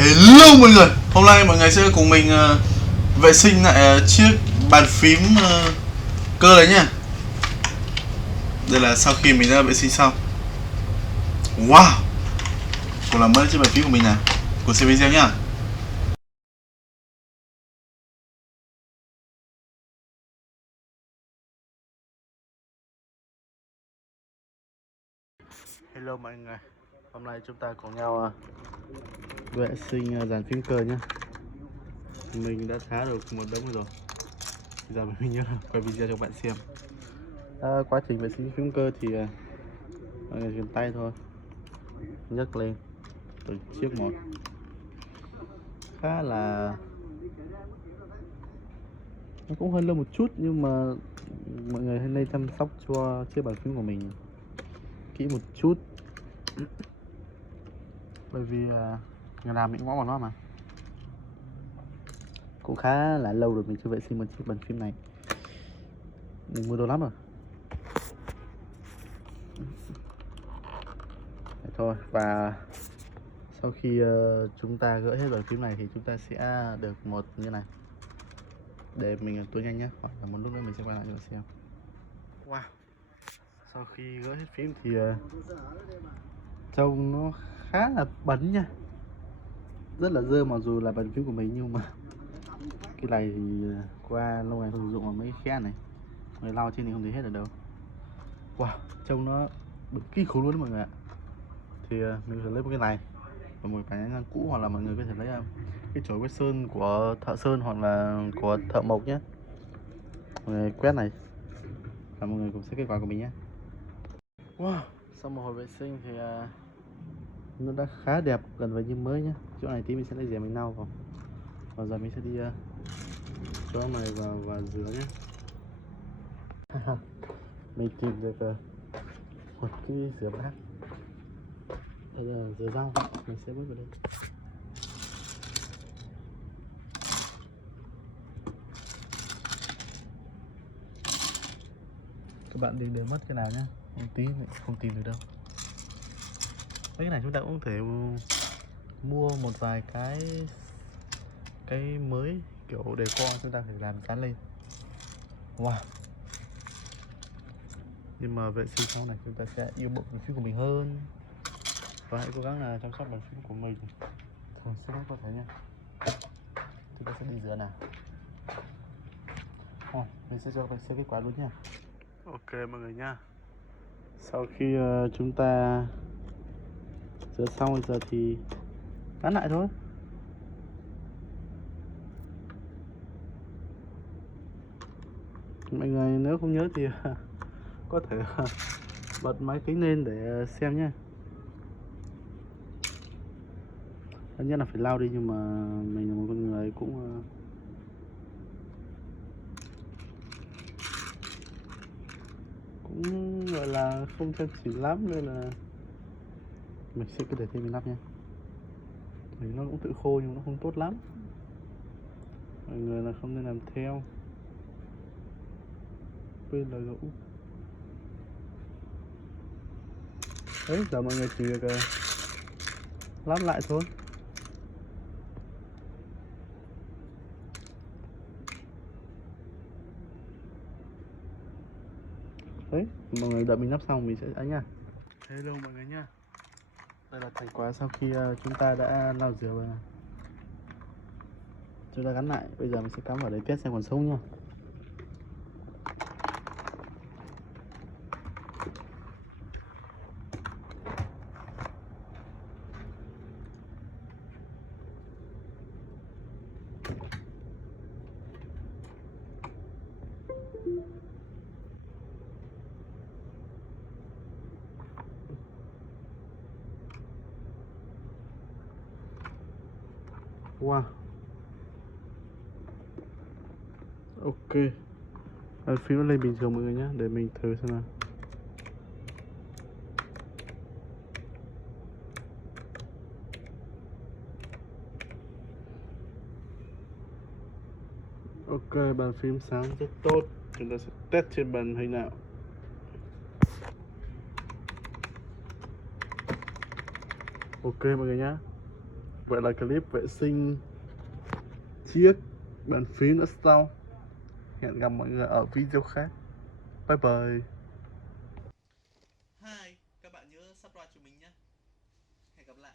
Hello mọi người, hôm nay mọi người sẽ cùng mình vệ sinh lại chiếc bàn phím cơ đấy nhá. Đây là sau khi mình đã vệ sinh xong. Wow, cùng làm mới chiếc bàn phím của mình nào. Cùng xem video nhá. Hello mọi người, hôm nay chúng ta cùng nhau vệ sinh dàn phím cơ nhá. Mình đã tháo được một đống rồi. Bây giờ mình nhớ quay video cho bạn xem. Quá trình vệ sinh phím cơ thì mọi người dùng tay thôi, nhấc lên từng chiếc một, khá là nó cũng hơi lâu một chút, nhưng mà mọi người hãy nên chăm sóc cho chiếc bàn phím của mình kỹ một chút, bởi vì người làm mình cũng có nó mà. Cũng khá là lâu rồi mình chưa vệ sinh một chiếc bàn phím này, mình mua lâu lắm rồi. Đấy thôi, và sau khi chúng ta gỡ hết bàn phím này thì chúng ta sẽ được một như này, để mình tối nhanh nhé, hoặc là một lúc nữa mình sẽ quay lại cho xem. Wow, sau khi gỡ hết phím thì trông nó khá là bẩn nha, rất là dơ, mặc dù là bàn phím của mình nhưng mà cái này thì qua lâu ngày không sử dụng mà mấy khe này người lau trên thì không thấy hết ở đâu. Wow, trông nó bẩn kinh khủng luôn đấy mọi người ạ. Thì mình sẽ lấy một cái này và một cái ngăn cũ, hoặc là mọi người có thể lấy cái chổi quét sơn của thợ sơn hoặc là của thợ mộc nhé. Mọi người quét này và mọi người cùng xem kết quả của mình nhé. Wow, sau một hồi vệ sinh thì nó đã khá đẹp, gần với như mới nhé. Chỗ này tí mình sẽ lấy rẻ mình lau vào, và giờ mình sẽ đi cho này vào và rửa nhé. Mình tìm được một cái rửa bát. Bây giờ rửa rau mình sẽ bước vào đây. Các bạn đừng để mất cái nào nhé, tí không tìm được đâu. Mấy cái này chúng ta cũng có thể mua một vài cái mới, kiểu decor chúng ta phải làm dán lên. Wow, nhưng mà vệ sinh sau này chúng ta sẽ yêu bộ bàn phím của mình hơn, và hãy cố gắng là chăm sóc bàn phím của mình thường xuyên có thể nha. Chúng ta sẽ đi rửa nào. Mình sẽ cho các bạn xem kết quả luôn nha. Ok mọi người nha, sau khi chúng ta rửa xong giờ thì gắn lại thôi. Mọi người nếu không nhớ thì có thể bật máy tính lên để xem nhé. Tất nhiên là phải lau đi, nhưng mà mình là một con người cũng gọi là không chăm chỉ lắm, nên là mình sẽ cứ để thêm mình lắp nha. Thì nó cũng tự khô nhưng nó không tốt lắm, mọi người là không nên làm theo. Bên là gỗ đấy, giờ mọi người chỉ việc lắp lại thôi. Đấy, mọi người đợi mình lắp xong mình sẽ ấy nha. Hello mọi người nha, đây là thành quả sau khi chúng ta đã lau rửa và chúng ta gắn lại. Bây giờ mình sẽ cắm vào để test xem còn sống nha. Wow, ok, bàn phím nó lên bình thường mọi người nhé, để mình thử xem nào. Ok, bàn phím sáng rất tốt. Chúng ta sẽ test trên màn hình nào. Ok mọi người nhé, Vậy là clip vệ sinh chiếc bàn phím nữa sau. Hẹn gặp mọi người ở video khác. Bye bye. Hi, các bạn nhớ subscribe cho mình nhé. Hẹn gặp lại.